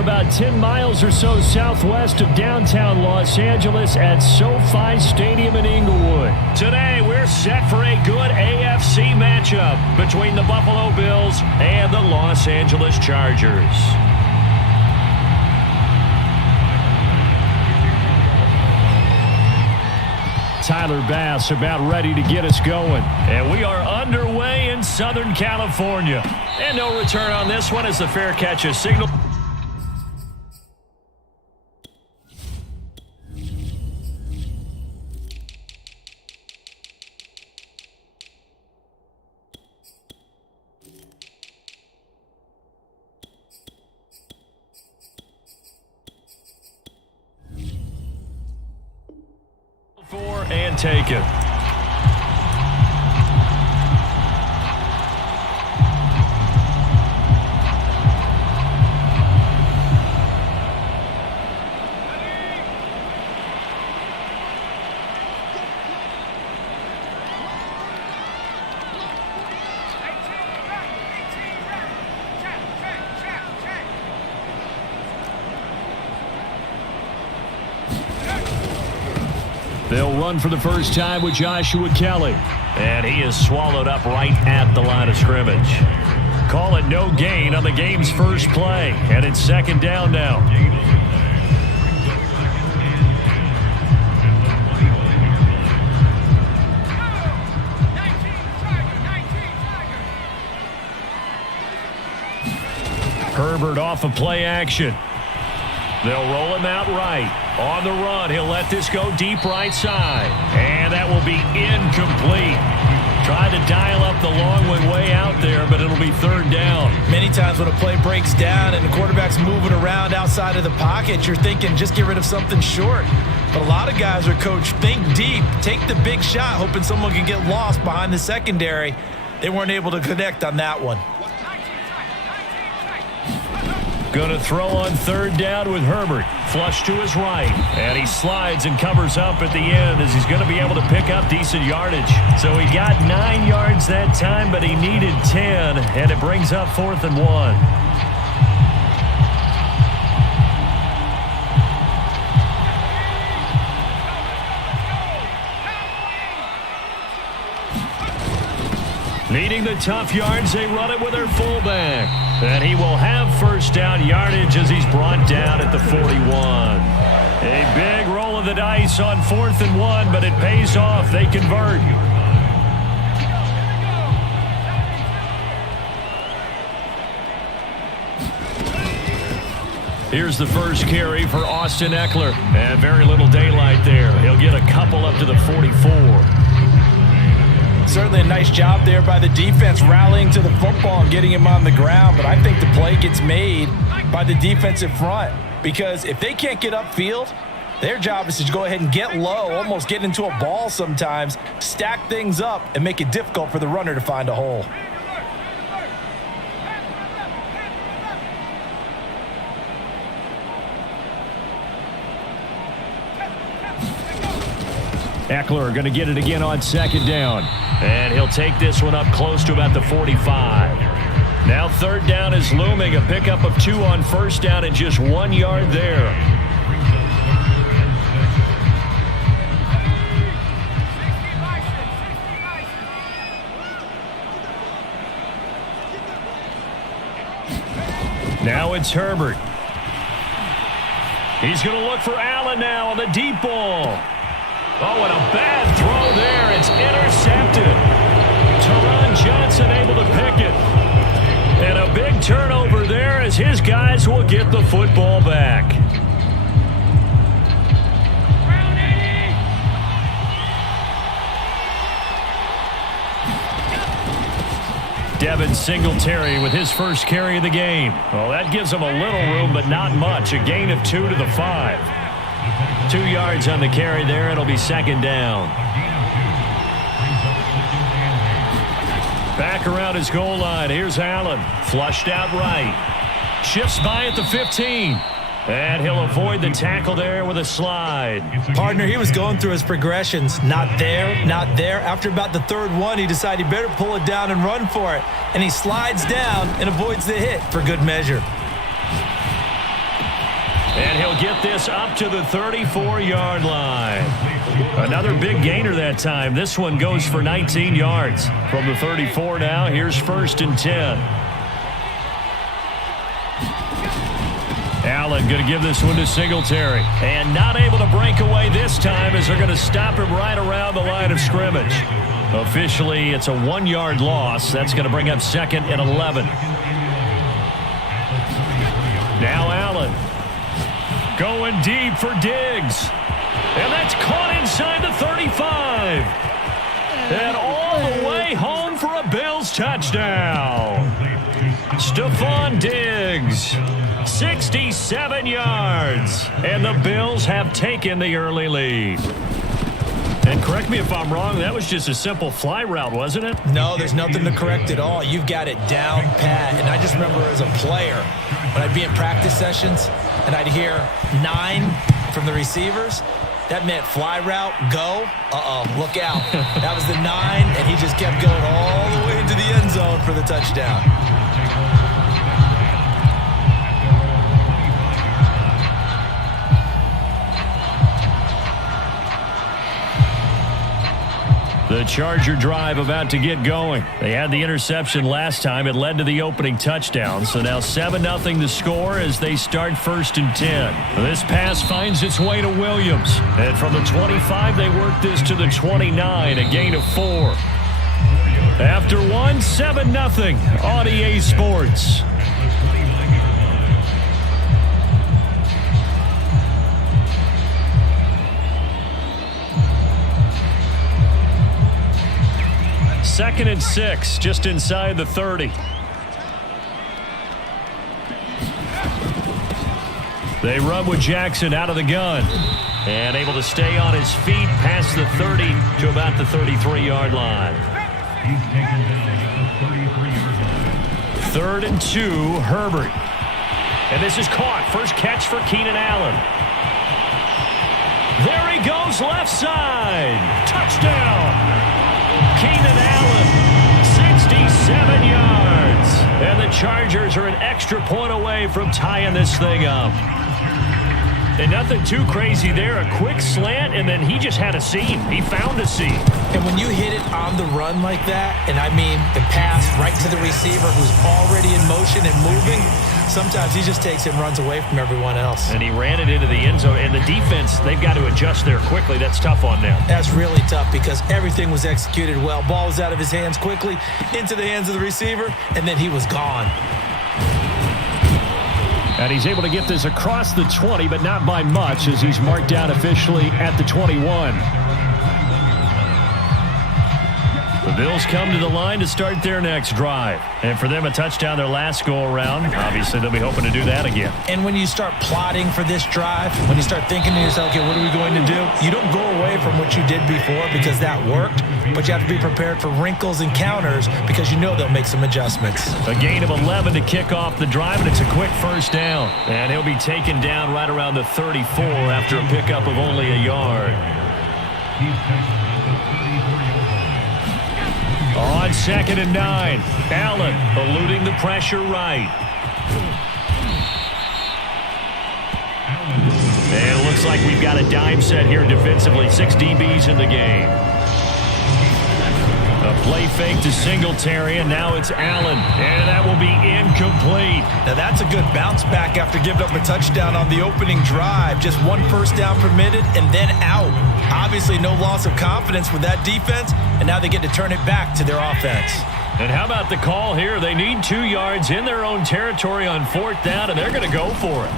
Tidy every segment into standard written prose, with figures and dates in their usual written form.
We're about 10 miles or so southwest of downtown Los Angeles at SoFi Stadium in Inglewood. Today, we're set for a good AFC matchup between the Buffalo Bills and the Los Angeles Chargers. Tyler Bass about ready to get us going. And we are underway in Southern California. And no return on this one as the fair catch is signaled. And take it. They'll run for the first time with Joshua Kelly. And he is swallowed up right at the line of scrimmage. Call it no gain on the game's first play. And it's second down now. Herbert off of play action. They'll roll him out right. On the run, he'll let this go deep right side. And that will be incomplete. Tried to dial up the long one way out there, but it'll be third down. Many times when a play breaks down and the quarterback's moving around outside of the pocket, you're thinking just get rid of something short. But a lot of guys are coached, think deep, take the big shot, hoping someone can get lost behind the secondary. They weren't able to connect on that one. Going to throw on third down with Herbert. Flush to his right. And he slides and covers up at the end as he's going to be able to pick up decent yardage. So he got 9 yards that time, but he needed 10. And it brings up 4th and 1. Needing the tough yards, they run it with their fullback. And he will have first down yardage as he's brought down at the 41. A big roll of the dice on 4th and 1, but it pays off. They convert. Here's the first carry for Austin Eckler. And very little daylight there. He'll get a couple up to the 44. Certainly a nice job there by the defense rallying to the football and getting him on the ground, but I think the play gets made by the defensive front because if they can't get upfield, their job is to go ahead and get low, almost get into a ball sometimes, stack things up, and make it difficult for the runner to find a hole. Eckler going to get it again on second down. And he'll take this one up close to about the 45. Now third down is looming. A pickup of 2 on first down and just 1 yard there. Now it's Herbert. He's going to look for Allen now on the deep ball. Oh, and a bad throw there. It's intercepted. Teron Johnson able to pick it. And a big turnover there as his guys will get the football back. Devin Singletary with his first carry of the game. Well, that gives him a little room, but not much. A gain of 2 to the 5. 2 yards on the carry there. It'll be second down. Back around his goal line. Here's Allen. Flushed out right. Shifts by at the 15. And he'll avoid the tackle there with a slide. Partner, he was going through his progressions. Not there, not there. After about the third one, he decided he better pull it down and run for it. And he slides down and avoids the hit for good measure. And he'll get this up to the 34-yard line. Another big gainer that time. This one goes for 19 yards. From the 34 now, here's 1st and 10. Allen going to give this one to Singletary. And not able to break away this time as they're going to stop him right around the line of scrimmage. Officially, it's a 1-yard loss. That's going to bring up 2nd and 11. Now Allen going deep for Diggs. And that's caught inside the 35. And all the way home for a Bills touchdown. Stephon Diggs, 67 yards. And the Bills have taken the early lead. And correct me if I'm wrong, that was just a simple fly route, wasn't it? No, there's nothing to correct at all. You've got it down pat. And I just remember as a player, when I'd be in practice sessions and I'd hear 9 from the receivers, that meant fly route, go, look out. That was the 9, and he just kept going all the way into the end zone for the touchdown. The Charger drive about to get going. They had the interception last time. It led to the opening touchdown. So now 7-0 the score as they start 1st and 10. This pass finds its way to Williams. And from the 25, they work this to the 29, a gain of 4. After 7-0 on EA Sports. Second and 6, just inside the 30. They run with Jackson out of the gun. And able to stay on his feet past the 30 to about the 33-yard line. 3rd and 2, Herbert. And this is caught. First catch for Keenan Allen. There he goes, left side. Touchdown. Keenan Allen, 67 yards. And the Chargers are an extra point away from tying this thing up. And nothing too crazy there. A quick slant, and then he just had a seam. He found a seam. And when you hit it on the run like that, and I mean the pass right to the receiver who's already in motion and moving, sometimes he just takes it and runs away from everyone else. And he ran it into the end zone. And the defense, they've got to adjust there quickly. That's tough on them. That's really tough because everything was executed well. Ball was out of his hands quickly, into the hands of the receiver, and then he was gone. And he's able to get this across the 20, but not by much as he's marked down officially at the 21. The Bills come to the line to start their next drive. And for them, a touchdown their last go-around. Obviously, they'll be hoping to do that again. And when you start plotting for this drive, when you start thinking to yourself, okay, what are we going to do? You don't go away from what you did before because that worked, but you have to be prepared for wrinkles and counters because you know they'll make some adjustments. A gain of 11 to kick off the drive, and it's a quick first down. And he'll be taken down right around the 34 after a pickup of only a yard. On 2nd and 9, Allen eluding the pressure right. And it looks like we've got a dime set here defensively. 6 DBs in the game. A play fake to Singletary, and now it's Allen. And that will be incomplete. Now that's a good bounce back after giving up a touchdown on the opening drive. Just 1 first down permitted and then out. Obviously no loss of confidence with that defense, and now they get to turn it back to their offense. And how about the call here? They need 2 yards in their own territory on 4th down, and they're going to go for it.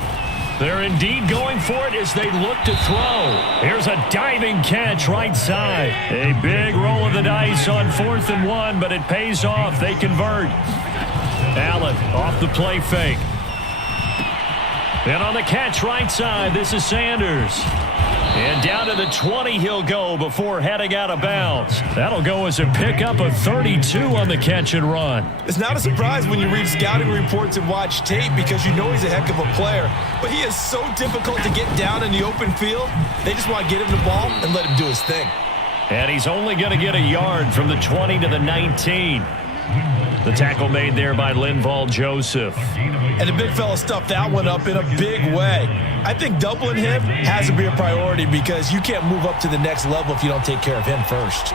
They're indeed going for it as they look to throw. Here's a diving catch right side. A big roll of the dice on 4th and 1, but it pays off. They convert. Allen off the play fake. And on the catch right side, this is Sanders. And down to the 20 he'll go before heading out of bounds. That'll go as a pickup of 32 on the catch and run. It's not a surprise when you read scouting reports and watch tape because you know he's a heck of a player. But he is so difficult to get down in the open field. They just want to get him the ball and let him do his thing. And he's only going to get a yard from the 20 to the 19. The tackle made there by Linval Joseph. And the big fella stuffed that one up in a big way. I think doubling him has to be a priority because you can't move up to the next level if you don't take care of him first.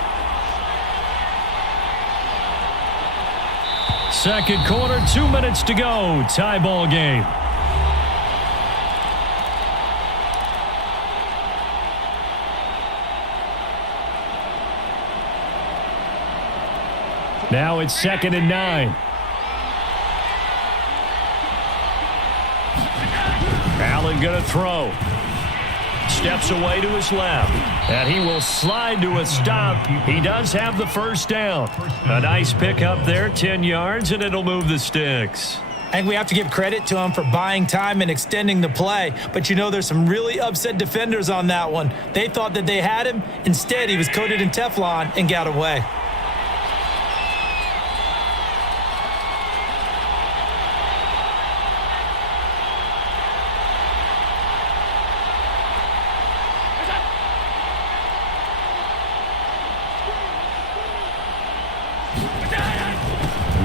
Second quarter, 2 minutes to go. Tie ball game. Now it's 2nd and 9. Allen going to throw. Steps away to his left. And he will slide to a stop. He does have the first down. A nice pickup there, 10 yards, and it'll move the sticks. I think we have to give credit to him for buying time and extending the play. But, you know, there's some really upset defenders on that one. They thought that they had him. Instead, he was coated in Teflon and got away.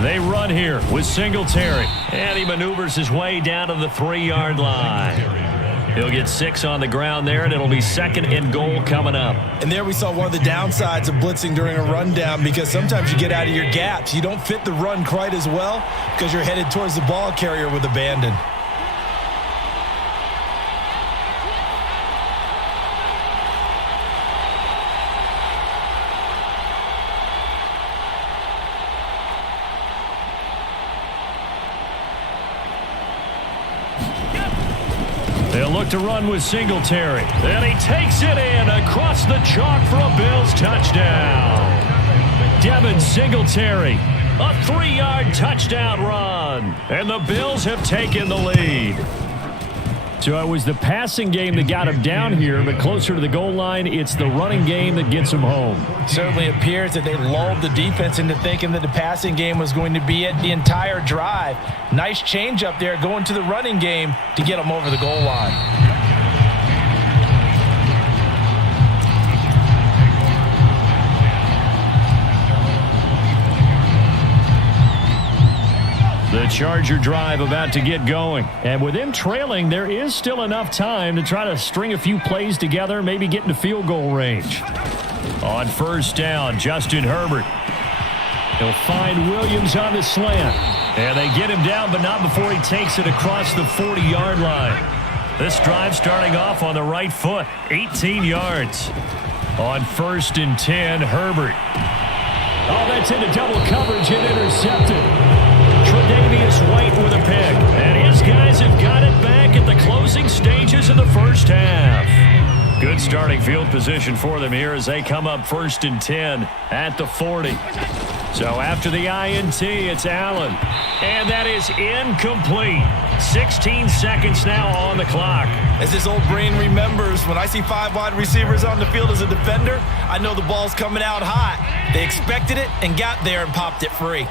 They run here with Singletary. And he maneuvers his way down to the 3-yard line. He'll get 6 on the ground there, and it'll be 2nd and goal coming up. And there we saw one of the downsides of blitzing during a rundown because sometimes you get out of your gaps. You don't fit the run quite as well because you're headed towards the ball carrier with abandon. They'll look to run with Singletary. And he takes it in across the chalk for a Bills touchdown. Devin Singletary, a 3-yard touchdown run. And the Bills have taken the lead. So it was the passing game that got him down here, but closer to the goal line, it's the running game that gets him home. Certainly appears that they lulled the defense into thinking that the passing game was going to be it the entire drive. Nice change up there going to the running game to get them over the goal line. The Charger drive about to get going. And with them trailing, there is still enough time to try to string a few plays together, maybe get into field goal range. On first down, Justin Herbert. He'll find Williams on the slant. And they get him down, but not before he takes it across the 40-yard line. This drive starting off on the right foot, 18 yards. On 1st and 10, Herbert. Oh, that's into double coverage and intercepted. Tre'Davious White with a pick. And his guys have got it back at the closing stages of the first half. Good starting field position for them here as they come up 1st and 10 at the 40. So after the INT, it's Allen. And that is incomplete. 16 seconds now on the clock. As his old brain remembers, when I see 5 wide receivers on the field as a defender, I know the ball's coming out hot. They expected it and got there and popped it free.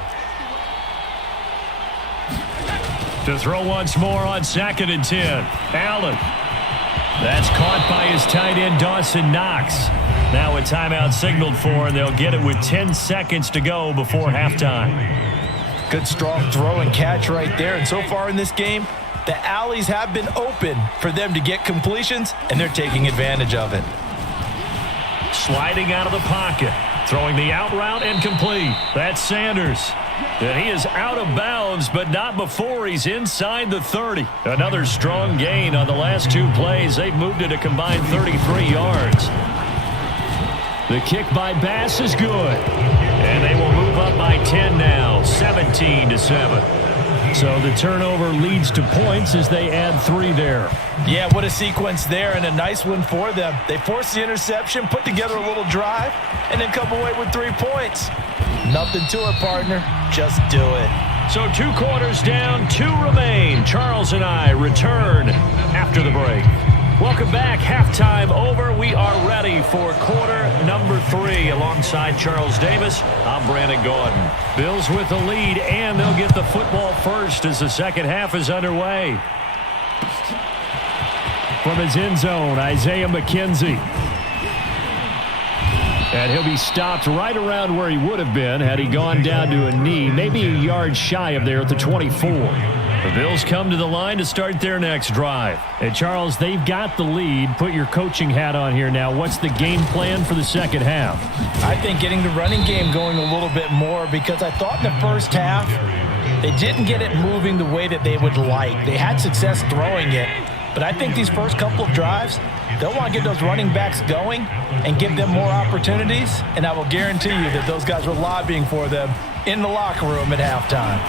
To throw once more on 2nd and 10. Allen. That's caught by his tight end, Dawson Knox. Now a timeout signaled for, and they'll get it with 10 seconds to go before halftime. Good strong throw and catch right there. And so far in this game, the alleys have been open for them to get completions, and they're taking advantage of it. Sliding out of the pocket. Throwing the out route and complete. That's Sanders. And he is out of bounds, but not before he's inside the 30. Another strong gain on the last 2 plays. They've moved it a combined 33 yards. The kick by Bass is good. And they will move up by 10 now, 17-7. So the turnover leads to points as they add 3 there. Yeah, what a sequence there, and a nice one for them. They forced the interception, put together a little drive, and then come away with 3 points. Nothing to it, partner. Just do it. So 2 quarters down, 2 remain. Charles and I return after the break. Welcome back. Halftime over. We are ready for quarter number 3. Alongside Charles Davis, I'm Brandon Gordon. Bills with the lead, and they'll get the football first as the second half is underway. From his end zone, Isaiah McKenzie. And he'll be stopped right around where he would have been had he gone down to a knee, maybe a yard shy of there at the 24. The Bills come to the line to start their next drive. And, Charles, they've got the lead. Put your coaching hat on here now. What's the game plan for the second half? I think getting the running game going a little bit more, because I thought in the first half they didn't get it moving the way that they would like. They had success throwing it, but I think these first couple of drives, they'll want to get those running backs going and give them more opportunities, and I will guarantee you that those guys were lobbying for them in the locker room at halftime.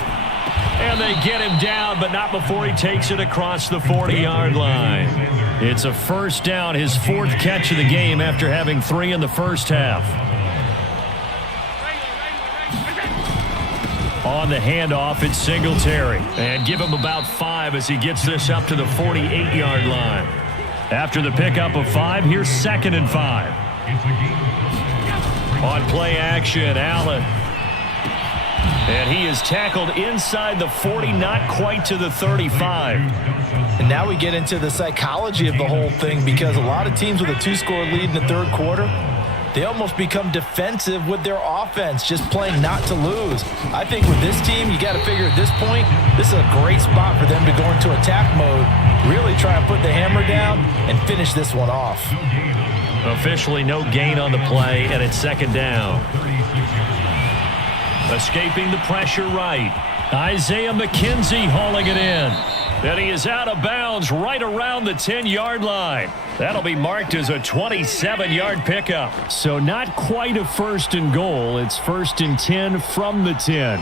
And they get him down, but not before he takes it across the 40-yard line. It's a first down, his fourth catch of the game after having 3 in the first half. On the handoff, it's Singletary. And give him about 5 as he gets this up to the 48-yard line. After the pickup of 5, here's 2nd and 5. On play action, Allen. And he is tackled inside the 40, not quite to the 35. And now we get into the psychology of the whole thing, because a lot of teams with a 2-score lead in the third quarter, they almost become defensive with their offense, just playing not to lose. I think with this team, you got to figure at this point, this is a great spot for them to go into attack mode, really try and put the hammer down and finish this one off. Officially no gain on the play, and it's 2nd down. Escaping the pressure right. Isaiah McKenzie hauling it in. And he is out of bounds right around the 10-yard line. That'll be marked as a 27-yard pickup. So not quite a 1st and goal. It's 1st and 10 from the 10.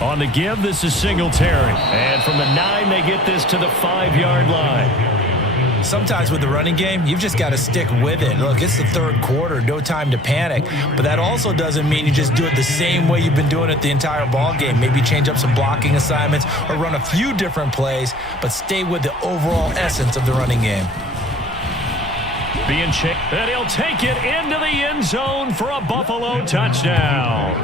On the give, this is Singletary. And from the 9, they get this to the 5-yard line. Sometimes with the running game, you've just got to stick with it. Look, it's the third quarter, no time to panic. But that also doesn't mean you just do it the same way you've been doing it the entire ball game. Maybe change up some blocking assignments or run a few different plays, but stay with the overall essence of the running game. Being checked, and he'll take it into the end zone for a Buffalo touchdown.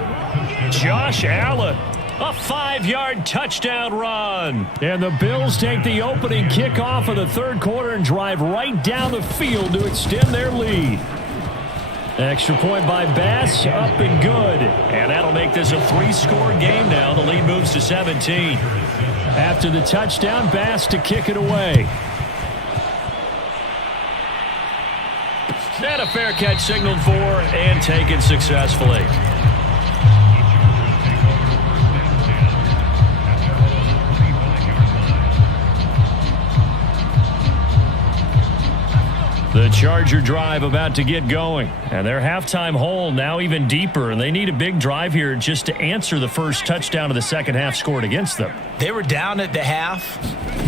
Josh Allen. A 5-yard touchdown run. And the Bills take the opening kickoff of the third quarter and drive right down the field to extend their lead. Extra point by Bass, up and good. And that'll make this a 3-score game now. The lead moves to 17. After the touchdown, Bass to kick it away. And a fair catch signaled for and taken successfully. The Charger drive about to get going. And their halftime hole now even deeper. And they need a big drive here just to answer the first touchdown of the second half scored against them. They were down at the half.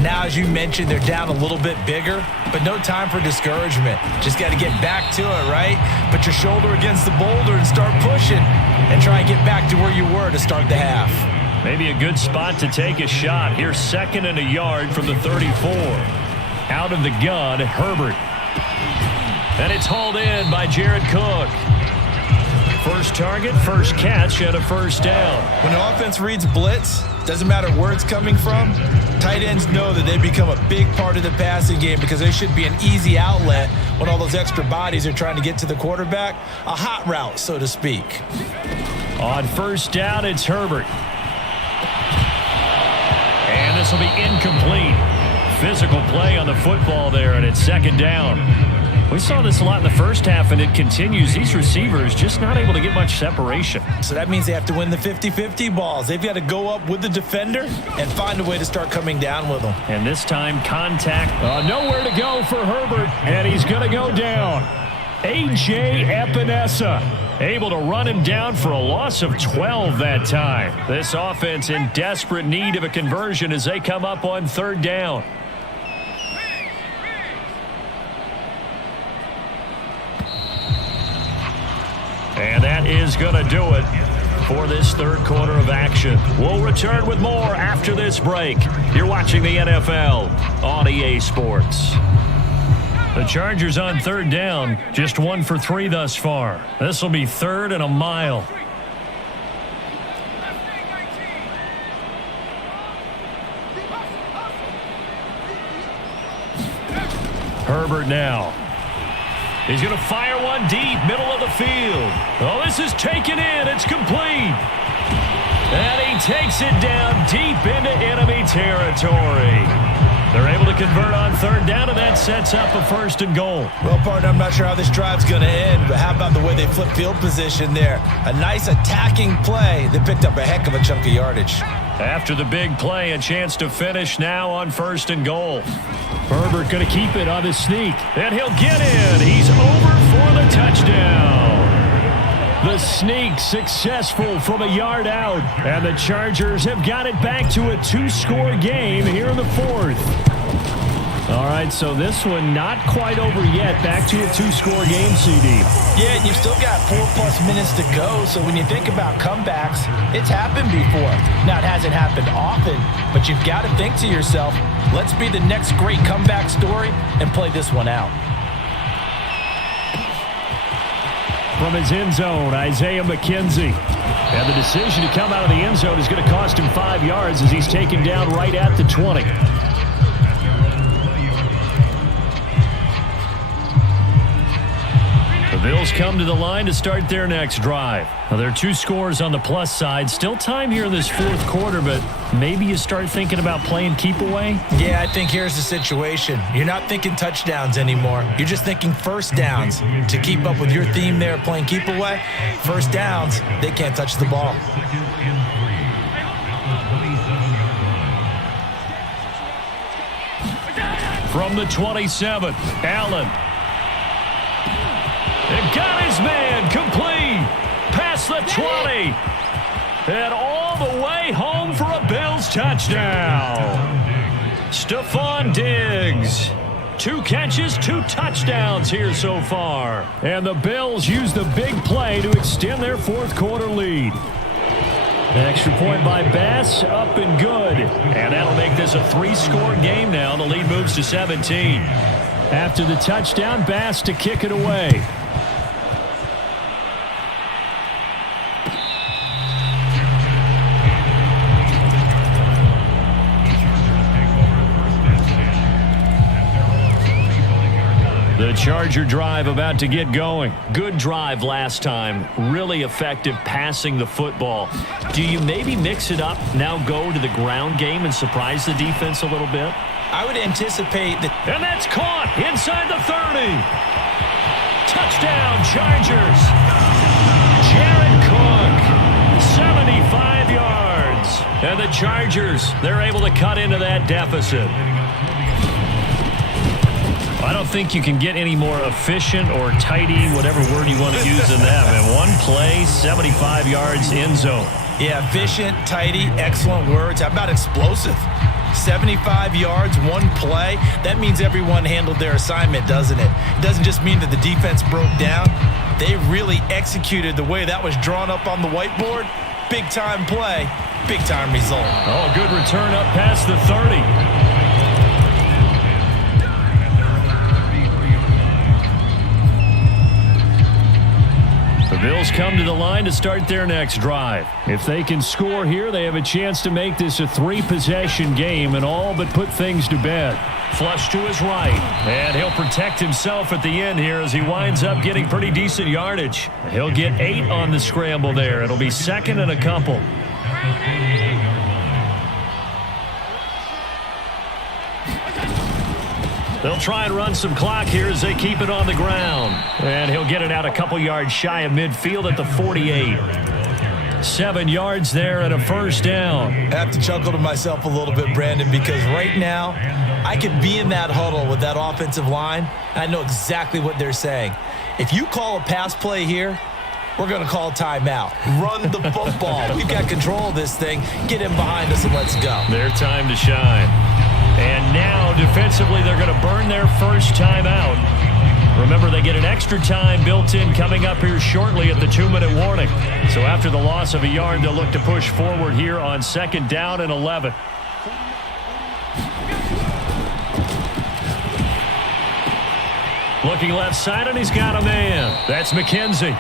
Now, as you mentioned, they're down a little bit bigger. But no time for discouragement. Just got to get back to it, right? Put your shoulder against the boulder and start pushing. And try and get back to where you were to start the half. Maybe a good spot to take a shot. Here's 2nd and a yard from the 34. Out of the gun, Herbert. And it's hauled in by Jared Cook. First target, first catch, and a first down. When an offense reads blitz, doesn't matter where it's coming from, tight ends know that they become a big part of the passing game because they should be an easy outlet when all those extra bodies are trying to get to the quarterback. A hot route, so to speak. On first down, it's Herbert. And this will be incomplete. Physical play on the football there, and it's 2nd down. We saw this a lot in the first half, and it continues. These receivers just not able to get much separation. So that means they have to win the 50-50 balls. They've got to go up with the defender and find a way to start coming down with them. And this time, contact. Nowhere to go for Herbert, and he's going to go down. A.J. Epinesa able to run him down for a loss of 12 that time. This offense in desperate need of a conversion as they come up on 3rd down. And that is going to do it for this third quarter of action. We'll return with more after this break. You're watching the NFL on EA Sports. The Chargers on 3rd down, just 1 for 3 thus far. This will be 3rd and a mile. Herbert now. He's going to fire one deep, middle of the field. Oh, this is taken in. It's complete. And he takes it down deep into enemy territory. They're able to convert on third down, and that sets up a 1st and goal. Well, partner, I'm not sure how this drive's going to end, but how about the way they flip field position there? A nice attacking play. They picked up a heck of a chunk of yardage. After the big play, a chance to finish now on 1st and goal. Herbert going to keep it on his sneak, and he'll get in. He's over for the touchdown. The sneak successful from a yard out, and the Chargers have got it back to a 2-score game here in the 4th. All right, so this one not quite over yet. Back to a 2-score game, CD. Yeah, and you've still got 4+ minutes to go, so when you think about comebacks, it's happened before. Now, it hasn't happened often, but you've got to think to yourself, let's be the next great comeback story and play this one out. From his end zone, Isaiah McKenzie. And the decision to come out of the end zone is going to cost him 5 yards as he's taken down right at the 20. The Bills come to the line to start their next drive. Now, there are 2 scores on the plus side. Still time here in this 4th quarter, but maybe you start thinking about playing keep away? Yeah, I think here's the situation. You're not thinking touchdowns anymore. You're just thinking first downs. To keep up with your theme there, playing keep away, first downs, they can't touch the ball. From the 27, Allen. And got his man complete. Past the 20. And all the way home for a Bills touchdown. Stephon Diggs. 2 catches, 2 touchdowns here so far. And the Bills use the big play to extend their 4th quarter lead. Extra point by Bass, up and good. And that'll make this a 3-score game now. The lead moves to 17. After the touchdown, Bass to kick it away. The Charger drive about to get going. Good drive last time. Really effective passing the football. Do you maybe mix it up, now go to the ground game and surprise the defense a little bit? I would anticipate that. And that's caught inside the 30. Touchdown, Chargers. Jared Cook, 75 yards. And the Chargers, they're able to cut into that deficit. I don't think you can get any more efficient or tidy, whatever word you want to use in that. Man, one play, 75 yards, end zone. Yeah, efficient, tidy, excellent words. How about explosive? 75 yards, one play. That means everyone handled their assignment, doesn't it? It doesn't just mean that the defense broke down. They really executed the way that was drawn up on the whiteboard. Big-time play, big-time result. Oh, good return up past the 30. The Bills come to the line to start their next drive. If they can score here, they have a chance to make this a 3-possession game and all but put things to bed. Flush to his right, and he'll protect himself at the end here as he winds up getting pretty decent yardage. He'll get 8 on the scramble there. It'll be 2nd and a couple. They'll try and run some clock here as they keep it on the ground. And he'll get it out a couple yards shy of midfield at the 48. 7 yards there and a 1st down. I have to chuckle to myself a little bit, Brandon, because right now I could be in that huddle with that offensive line. I know exactly what they're saying. If you call a pass play here, we're going to call timeout. Run the football. We've got control of this thing. Get him behind us and let's go. Their time to shine. And now, defensively, they're going to burn their first timeout. Remember, they get an extra time built in coming up here shortly at the 2-minute warning. So after the loss of a yard, they'll look to push forward here on 2nd down and 11. Looking left side, and he's got a man. That's McKenzie.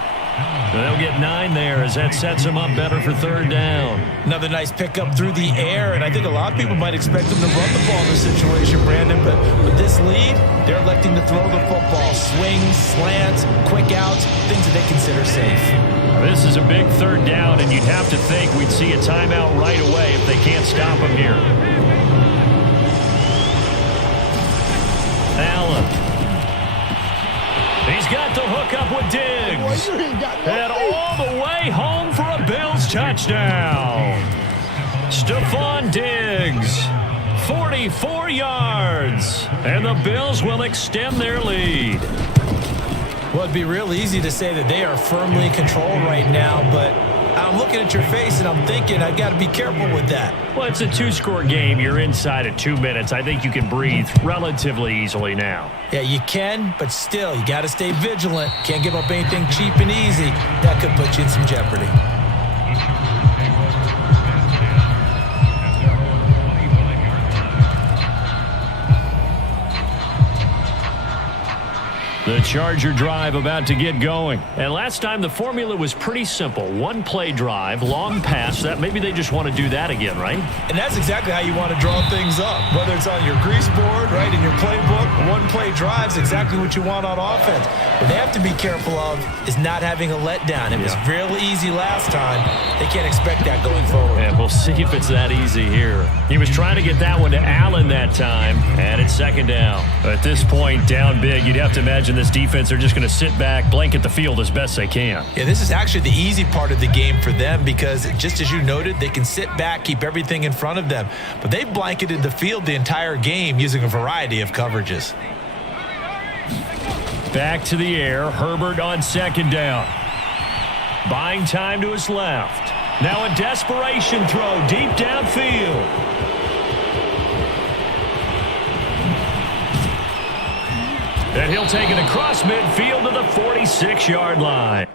They'll get 9 there as that sets them up better for third down. Another nice pickup through the air, and I think a lot of people might expect them to run the ball in this situation, Brandon, but with this lead, they're electing to throw the football. Swings, slants, quick outs, things that they consider safe. This is a big third down, and you'd have to think we'd see a timeout right away if they can't stop them here. Allen. He's got the hook up with Diggs. And all the way home for a Bills touchdown. Stephon Diggs, 44 yards. And the Bills will extend their lead. Well, it'd be real easy to say that they are firmly in control right now, but I'm looking at your face and I'm thinking I've got to be careful with that. Well, it's a 2-score game. You're inside of 2 minutes. I think you can breathe relatively easily now. Yeah, you can, but still, you got to stay vigilant. Can't give up anything cheap and easy. That could put you in some jeopardy. The Charger drive about to get going. And last time the formula was pretty simple. One play drive, long pass. That maybe they just want to do that again, right? And that's exactly how you want to draw things up. Whether it's on your grease board, right, in your playbook, one play drive's exactly what you want on offense. What they have to be careful of is not having a letdown. It was real easy last time. They can't expect that going forward. And we'll see if it's that easy here. He was trying to get that one to Allen that time, and it's second down. At this point, down big, you'd have to imagine this defense are just going to sit back, blanket the field as best they can. Yeah, this is actually the easy part of the game for them because, just as you noted, they can sit back, keep everything in front of them. But they've blanketed the field the entire game using a variety of coverages. Back to the air, Herbert on second down. Buying time to his left. Now a desperation throw deep downfield. And he'll take it across midfield to the 46-yard line.